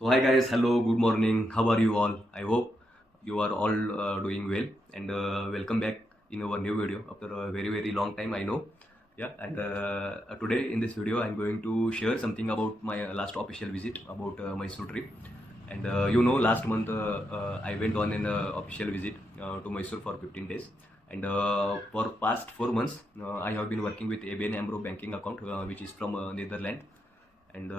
So hi guys, hello, good morning. How are you all? I hope you are all doing well and welcome back in our new video after a very long time. I know, yeah. And today in this video, I'm going to share something about my last official visit about Mysore trip. And last month I went on an official visit to Mysore for 15 days. And for past 4 months, I have been working with ABN AMRO banking account, which is from Netherlands. And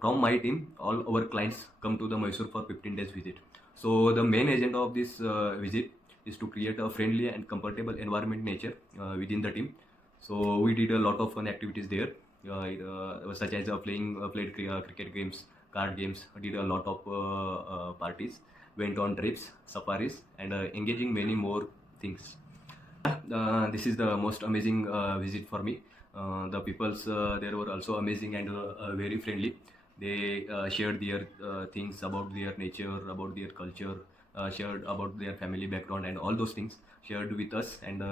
from my team, all our clients come to the Mysore for 15 days visit. So the main agenda of this visit is to create a friendly and comfortable environment nature within the team. So we did a lot of fun activities there, such as played cricket games, card games, did a lot of parties, went on trips, safaris, and engaging many more things. This is the most amazing visit for me. The peoples there were also amazing and very friendly. They shared their things about their nature, about their culture, shared about their family background and all those things shared with us, and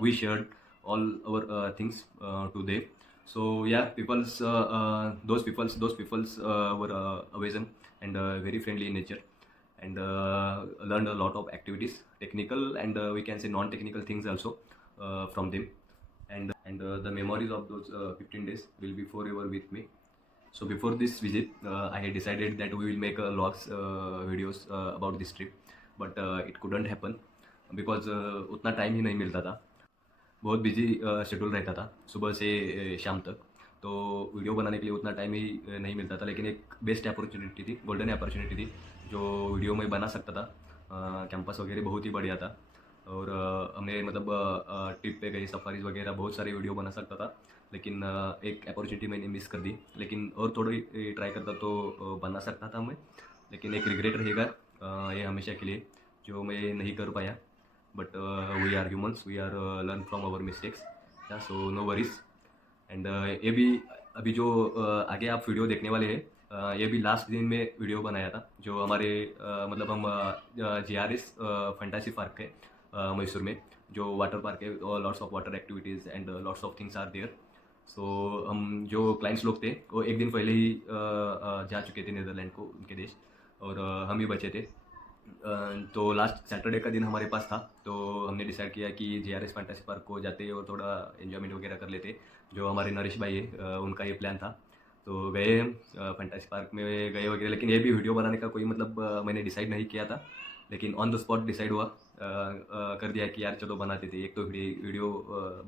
we shared all our things to them. So yeah, those peoples were amazing and very friendly in nature, and learned a lot of activities, technical and we can say non-technical things also from them. And the memories of those 15 days will be forever with me. So before this visit, I had decided that we will make a logs videos about this trip, but it couldn't happen because उतना टाइम ही नहीं मिलता था. बहुत busy schedule रहता था सुबह से शाम तक, तो वीडियो बनाने के लिए उतना टाइम ही नहीं मिलता था. लेकिन एक बेस्ट अपॉर्चुनिटी थी, गोल्डन अपॉर्चुनिटी थी, जो वीडियो में बना सकता था. कैंपस वगैरह बहुत ही बढ़िया था, और हमने मतलब ट्रिप पे गए, सफारीज वगैरह बहुत सारे वीडियो बना सकता था. लेकिन एक अपॉर्चुनिटी मैंने मिस कर दी. लेकिन और थोड़ी ट्राई करता तो बना सकता था मैं, लेकिन एक रिग्रेट रहेगा ये हमेशा के लिए, जो मैं नहीं कर पाया. But we are humans, we are learn from our mistakes, so no worries. And ये भी अभी जो आगे आप वीडियो देखने वाले हैं, ये भी लास्ट दिन में वीडियो बनाया था, जो हमारे मतलब हम GRS फैंटासी पार्क है मैसूर में, जो वाटर पार्क है, lots of water activities and lots of things are there. So हम जो क्लाइंट्स लोग थे वो एक दिन पहले ही जा चुके थे नीदरलैंड को, उनके देश, और हम ही बचे थे. तो लास्ट सैटरडे का दिन हमारे पास था, तो हमने डिसाइड किया कि GRS फैंटासी पार्क को जाते और थोड़ा एन्जॉयमेंट वगैरह कर लेते. जो हमारे नरेश भाई है, उनका ये प्लान था. तो गए हम फैंटासी पार्क में गए वगैरह. लेकिन ये भी वीडियो बनाने का कोई मतलब मैंने डिसाइड नहीं किया था, लेकिन ऑन द स्पॉट डिसाइड हुआ, कर दिया कि यार चलो बनाते थे, एक तो वीडियो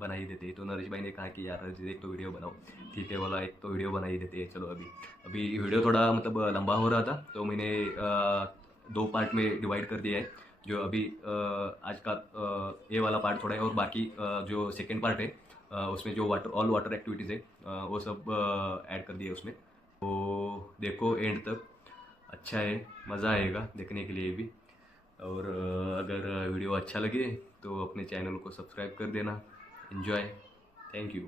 बना ही देते. तो नरेश भाई ने कहा कि यार एक तो वीडियो बनाओ. ठीक है बोला, एक तो वीडियो बना ही देते. चलो अभी वीडियो थोड़ा मतलब लंबा हो रहा था, तो मैंने 2 पार्ट में डिवाइड कर दिया है. जो अभी आज का ये वाला पार्ट थोड़ा है, और बाकी जो सेकेंड पार्ट है उसमें जो ऑल वाटर एक्टिविटीज़ है वो सब ऐड कर दिया उसमें. तो देखो एंड तक, अच्छा है, मज़ा आएगा देखने के लिए भी. और अगर वीडियो अच्छा लगे तो अपने चैनल को सब्सक्राइब कर देना. Enjoy, thank you.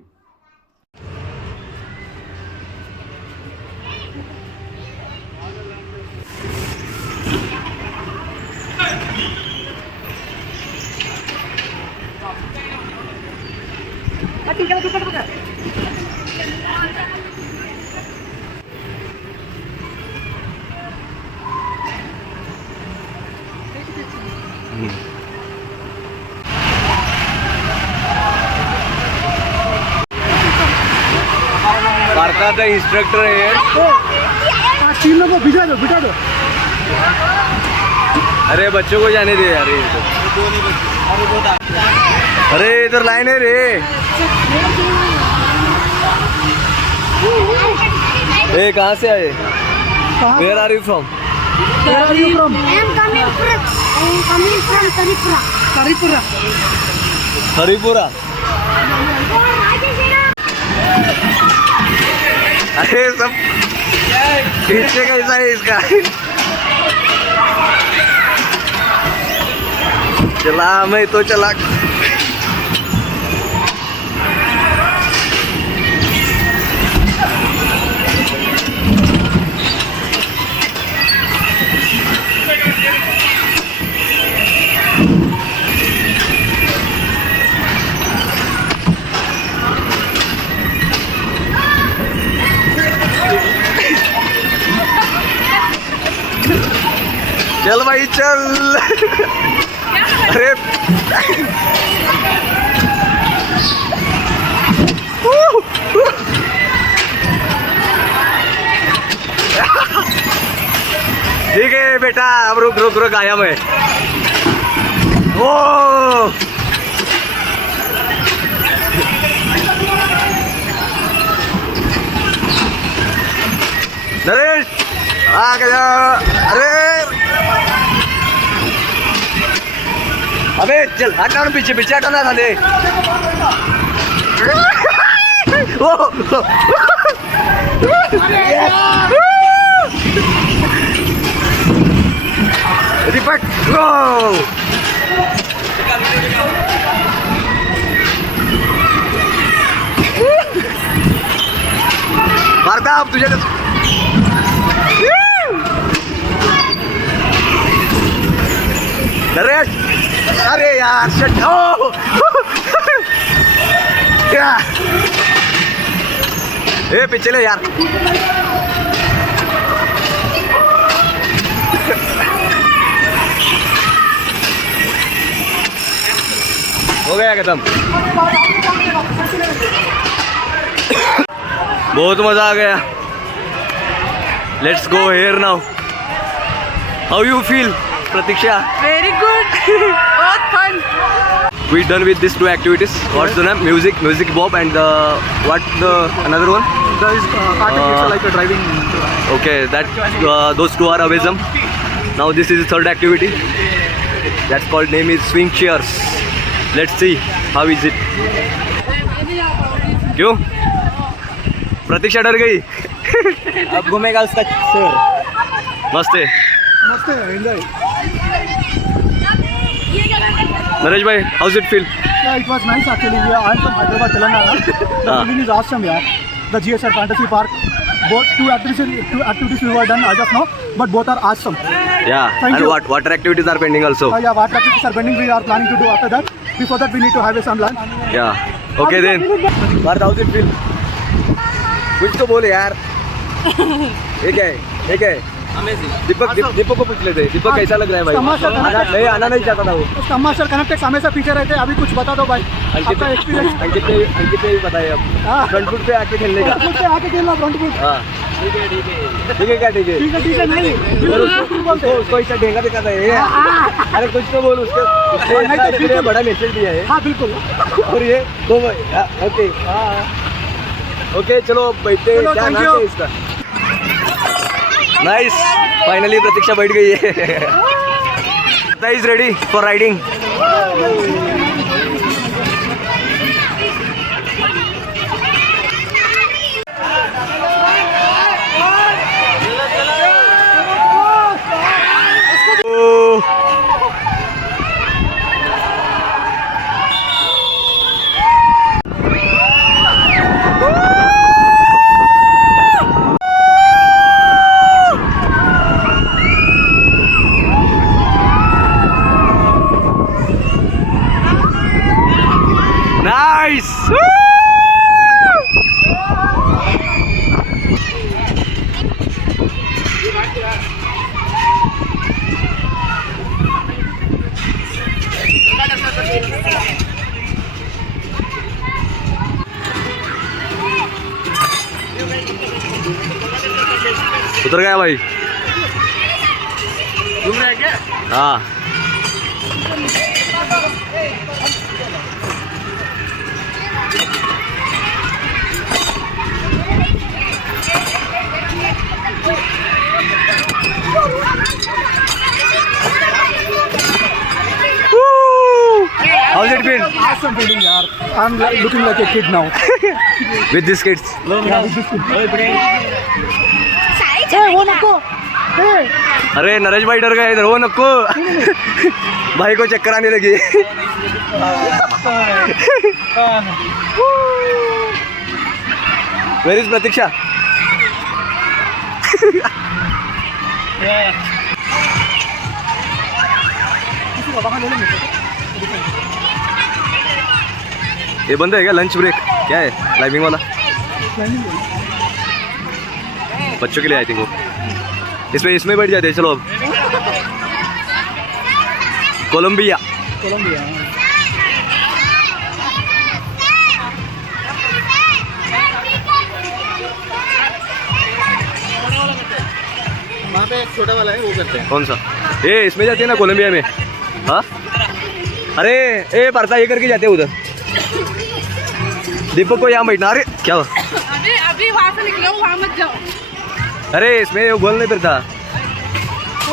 पार्का का इंस्ट्रक्टर है. तीन लोगों को बिठा दो. अरे बच्चों को जाने दे यार. अरे इधर लाइन है रे. ए कहाँ से आए? Where are you from? Where are you from? I am coming from Karipura. Haripura. अरे सब पीछे कैसा है इसका. चला, मैं तो चला. चल भाई चल. अरे ठीक है बेटा, अब रुक रुक रुक आया मैं. ओ नरेश आ गया. अरे अबे चल हटना, पीछे पीछे हटना था. रिपट मारता अब तुझे. अरे यार शट. ए पीछे ले यार. हो गया खत्म. बहुत मजा आ गया. Let's go here now. How you feel Pratiksha? Very good. बहुत fun. We done with these two activities. What's the name? Music bob, and what the another one? There is it's like a driving. Okay, that those two are amusement. Now this is the third activity. That's called name is swing chairs. Let's see how is it. क्यों? प्रतीक्षा डर गई. अब घूमेगा उसका सर. मस्त है. मस्त है, एंजॉय. नरेश भाई, how's it feel? Yeah, it was nice actually. I am from Hyderabad, Telangana. The feeling is awesome, yeah. The GRS Fantasy Park. Both two activities we were done as of now, but both are awesome. Yeah. Thank And you. what water activities are pending also? Yeah, what activities are pending we are planning to do after that. Before that we need to have some lunch. Yeah. Okay then. Bharat, how's it feel? कुछ तो बोल यार. एक है. दीपक को पूछ लेते. दीपक कैसा लग रहा है भाई? नहीं आना नहीं चाहता था वो. उसका मास्टर कनेक्टेड हमेशा पीछे रहते. अभी कुछ बता दो भाई. आपका एक्सपीरियंस. अंकित ने भी बताया अब. फ्रंट फुट पे आके खेलने का. फ्रंट फुट पे आके खेलना. Front foot. हाँ ठीक है क्या ठीक है नहीं. उसको ऐसा ढेंगा दिखाता है. अरे कुछ तो बोल. उसके बड़ा मैसेज दिया है. हाँ बिल्कुल. और ये दो ओके. ओके चलो बैठते. क्या नाम है इसका? नाइस. फाइनली प्रतीक्षा बैठ गई है. Is ready for riding. उतर गया भाई. घूम रहा है क्या? हाँ. How's it been? Awesome feeling, yaar. I'm looking like a kid now. With these kids. Yeah, with this kid. Hey, वो नको. Hey. अरे नरेश भाई डर गए इधर. वो नको. भाई को चक्कर आने लगी. Where is Pratiksha? ये बंद है क्या? लंच ब्रेक क्या है? क्लाइंबिंग वाला बच्चों के लिए आई थिंक वो. इसमें बैठ जाते हैं. चलो अब कोलंबिया. कोलंबिया. वहाँ पे एक छोटा वाला है वो करते हैं. कौन सा? ये इसमें जाते हैं ना कोलंबिया में. हाँ अरे ए परता ये करके जाते हैं उधर. दीपक को यहाँ बैठना. अरे क्या हुआ? अभी अभी वहाँ से निकलो, वहाँ मत जाओ. अरे इसमें वो गोल नहीं फिरता.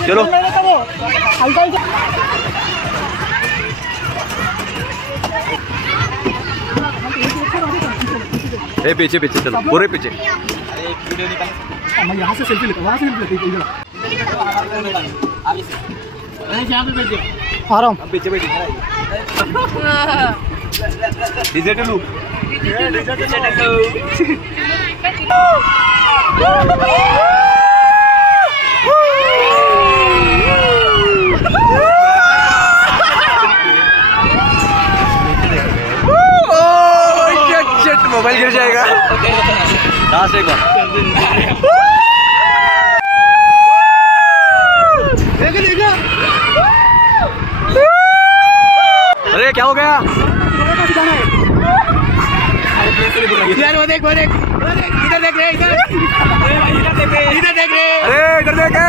चलो ए पीछे पीछे चलो पूरे पीछे. मैं यहाँ से सेल्फी लेता हूँ, वहाँ से सेल्फी लेते इधर आ रहा हूँ. हम पीछे बैठे डीजे टुलू. मोबाइल गिर जाएगा. लास्ट एक बार. अरे क्या हो गया यार वो देख इधर देख रहे इधर देख रहे. अरे इधर देखे.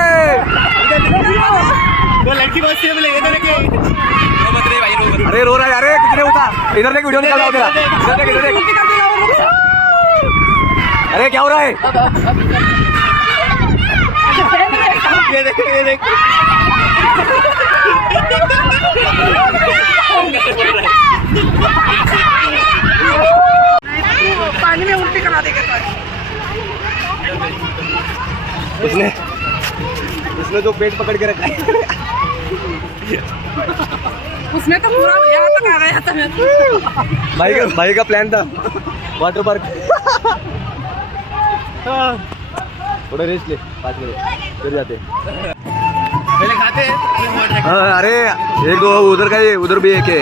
वो लड़की बहुत सेफ लगे इधर देखे. अरे रो रहा है. अरे कितने होता. इधर देख वीडियो निकाल तेरा. इधर देख इधर देख. अरे क्या हो रहा है. ये देख पानी में उल्टी करा देगा. उसने तो पेट पकड़ के रखा है. उसमें तो पूरा यहाँ तक आ गया था. भाई का प्लान था वाटर पार्क. थोड़ा रेस्ट ले 5 मिनट फिर जाते. पहले खाते हैं. हाँ अरे एक दो उधर का ये उधर भी एक है.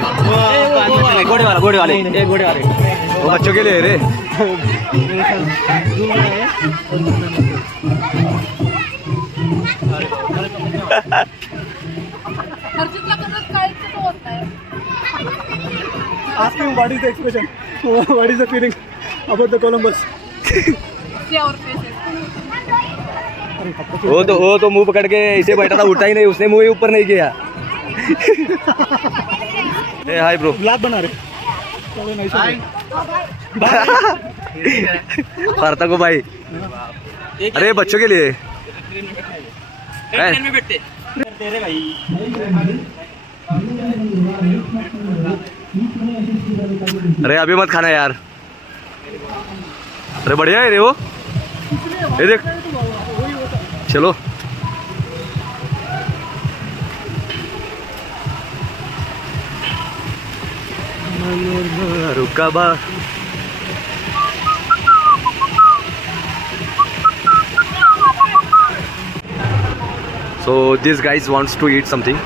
घोड़े वाले वो बच्चों के लिए रे. हरजीतला कसं काय कसं होत आहे. Ask him what is the expression, what is the feeling about the Columbus. त्यावर फेस आहे. वो तो मुंह पकड़ के ऐसे बैठा था. उठा ही नहीं. उसने मुंह ही ऊपर नहीं किया. ए हाय ब्रो. ब्लॉग बना रहे. चलो नहीं हाय. पार्था को भाई. अरे बच्चों के लिए ट्रेन में बैठते तेरे भाई. अरे अभी मत खाना यार. अरे बढ़िया है रे वो. ये देख चलो. रुका बा. So this guys wants to eat something.